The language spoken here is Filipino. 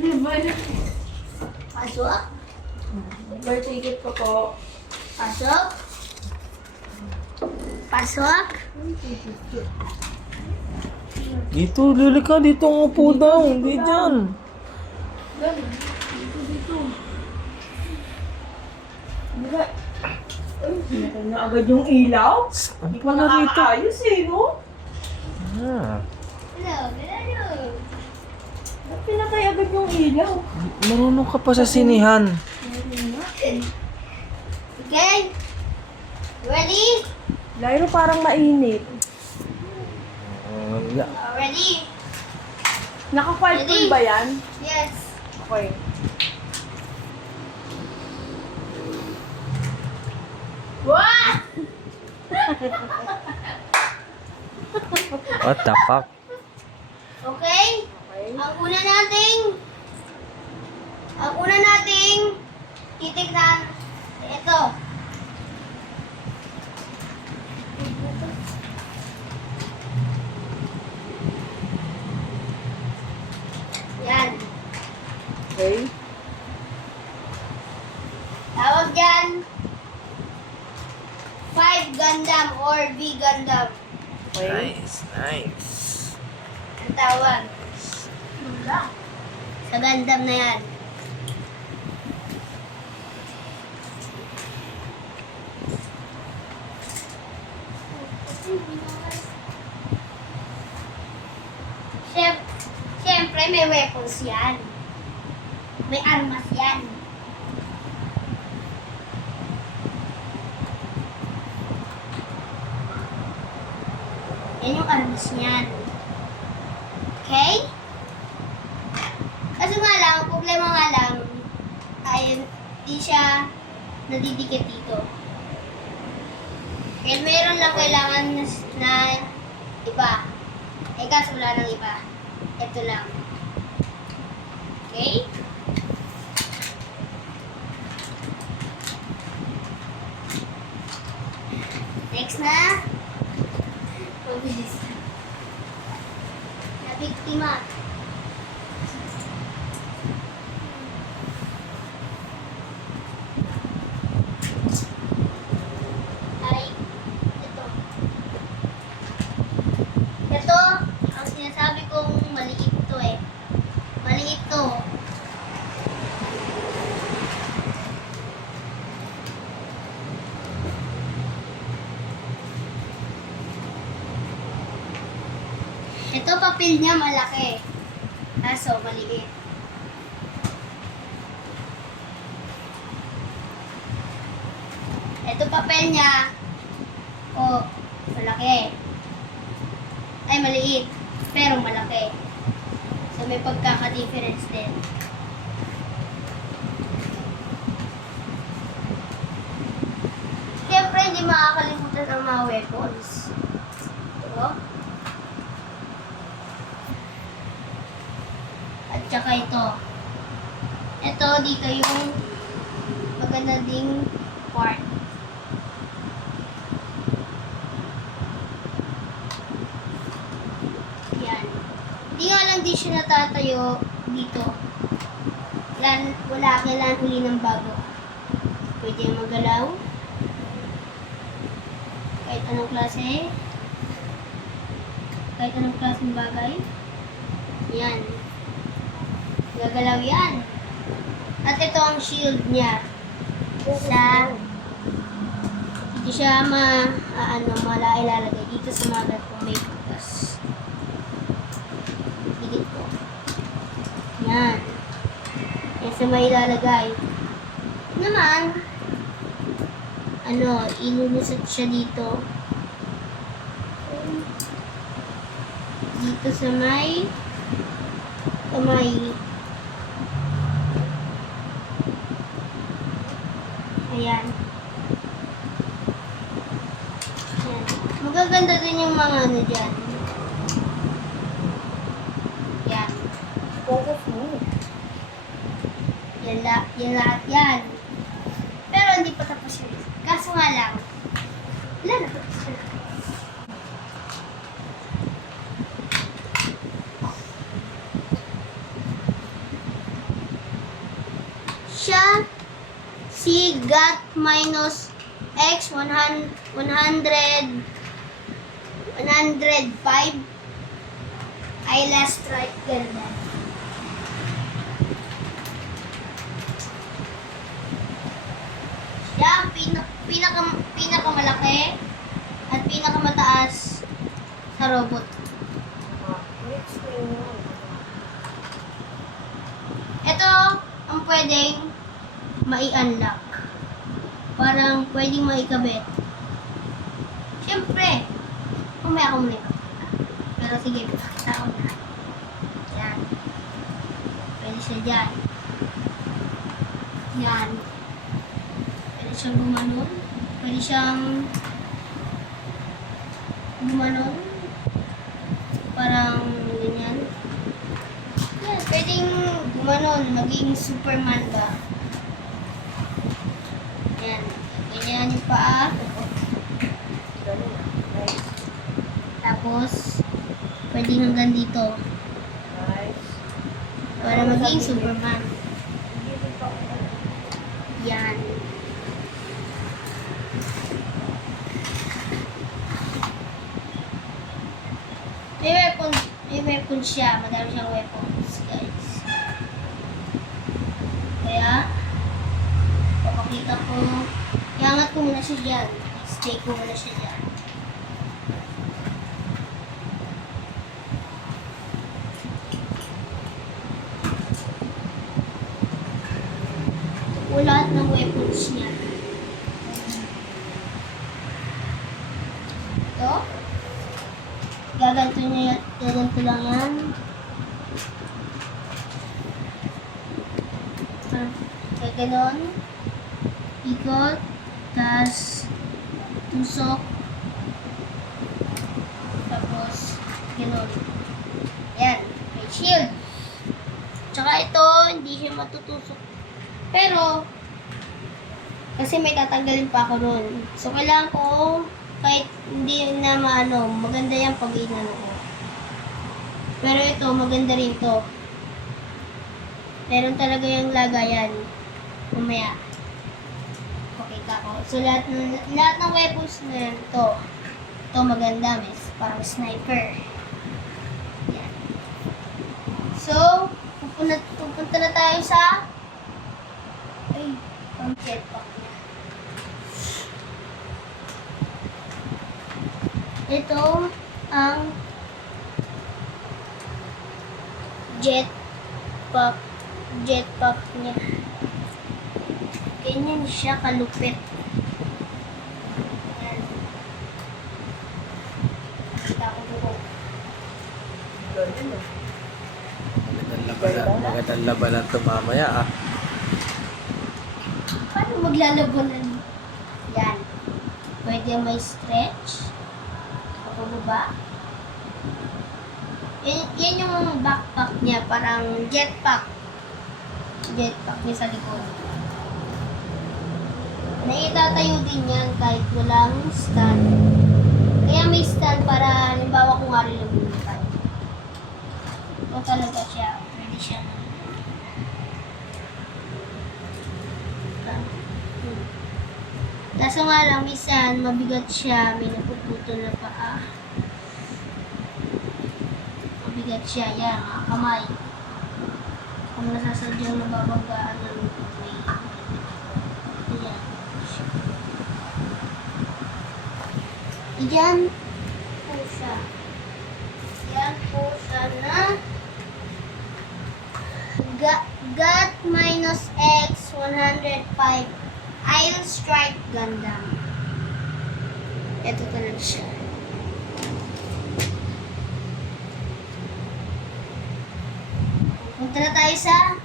Ano ba yun? Pasok? Birthday ticket ko po. Pasok? Pasok? Dito, Lili ka. Dito ang upo daw. Hindi dyan. Dito. Ano ba? Ay, pinatay na agad yung ilaw. Hindi pa nakakaayos eh, no? Ah, Hello, hello. Ba't pinatay agad yung ilaw? marunong ka pa sa sinihan. Okay? Ready? Lyro, parang mainit. Ready? Naka-5 Ready? ba yan? Yes. Okay. What? What the fuck? Okay? Okay. Ang una nating titignan, ito. Yan. Okay. Tawag dyan, 5 Gundam or V Gundam. Okay. Nice. Ang tawag. Sa Gundam na yan. Siyempre, may weapons yan. May armas yan. Yan yung armas niyan. Okay? Kaso nga lang, ang problema nga lang, ay di siya nadidikit dito. Kaya meron lang kailangan na iba. Eh kaso wala nang iba. Ito lang. Okay? Next na. Mabilis. Nabiktima. Ay, ito. Ito, ang sinasabi kong maliit to eh. Maliit to. Ito papel niya malaki. Kaso maliit. Ito papel niya. Oh, malaki. Ay, maliit. Pero malaki. So, may pagkaka-difference din. Siyempre, hindi makakalimutan ang mga weapons. Ito. At saka ito. Ito, dito yung maganda ding part. Yan. Hindi nga lang di siya natatayo dito. Wala, kailangan uli ng bago. Pwede yung magalaw. Kahit anong klase. Kahit anong klaseng bagay. Yan. Gagalaw yan. At ito ang shield niya. Dito siya ilalagay dito sa mother ko may butas. Higit ko. Yan. Yan sa may ilalagay. Naman, ilulusot siya dito. Dito sa may kamay. Ayan. Ayan. Magaganda din yung mga dyan. Yan. Focus mo. Yan lahat yan. Pero hindi pa tapos yun. Kaso nga lang, wala na tapos yun. siya si GAT minus X 105 ay last strike ganda. Siya ang pinakamalaki at pinakamataas sa robot. Ito ang pwedeng mai-unlock. Parang pwedeng maikabit. Siyempre, kumaya ko muna ito. Pero sige, pakita ko na. Yan. Pwede siya dyan. Yan. Pwede siyang gumanon. Pwede siyang gumanon. Parang ganyan. Yan, pwedeng gumanon. Maging Superman ba? Yan. Ganyan yung paa. Tapos, pwede hanggang dito. Para maging Superman. Yan. May weapon siya. Madami siyang weapons, guys. Kaya, papakita ko. Iangat ko muna siya dyan. Stay ko muna siya dyan. Lahat ng weapons niya. Ito. Gaganto lang yan. Kaya ganon. Ikot. Tas tusok. Tapos ganon. Yan. May shield. Tsaka ito, hindi siya matutusok. Pero, kasi may tatanggalin pa ako nun. So, kailangan ko, kahit hindi na maano, maganda yan pag inano ko. Pero ito, maganda rin to. Meron talaga yung lagayan. Mamaya. Pakita ko. So, lahat ng weapons na yan, ito maganda, miss. Parang sniper. Yan. So, pupunta na tayo sa ang jetpack niya. Ito ang jetpack niya. Ganyan siya kalupit. Yan. Kita ko doon. Magandang labanan ito mamaya ah. Paano maglalabanan? Yan. Pwede may stretch. Kapababa. Yan yung backpack niya. Parang jetpack. Jetpack niya sa likod. Naitatayo din yan kahit walang stand. Kaya may stand para halimbawa kung nga rin lumilipad. Kung talaga siya, pwede siya na. Kaso nga lang, minsan, mabigat siya, may napuputol na paa. Mabigat siya, yan, mga kamay. Kung nasasadyang nababanggaan ng may, yan. Yan po siya. Yan po siya na GAT minus X 105 Iron Strike Gundam. Ito talaga siya. Punta na tayo sa